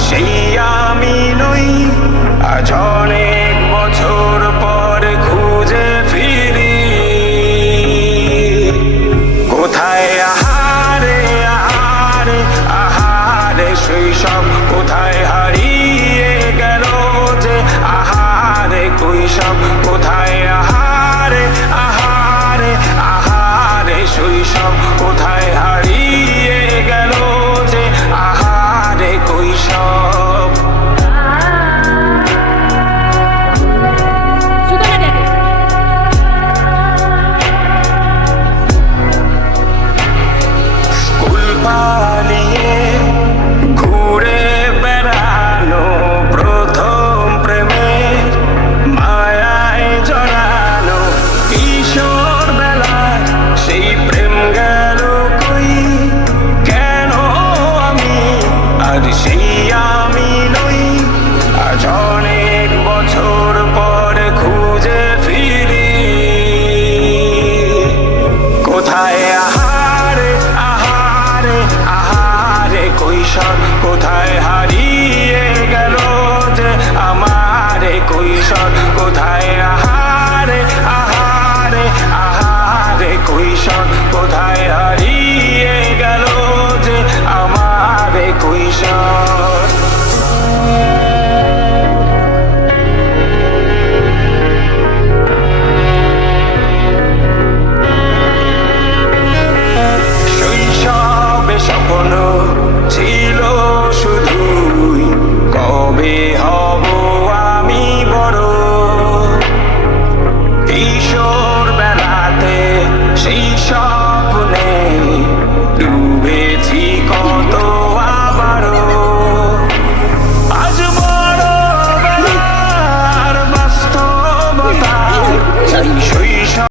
সেই কৈশোর কোথায় হারিয়ে গেল যে আমার কৈশোর? কোথায়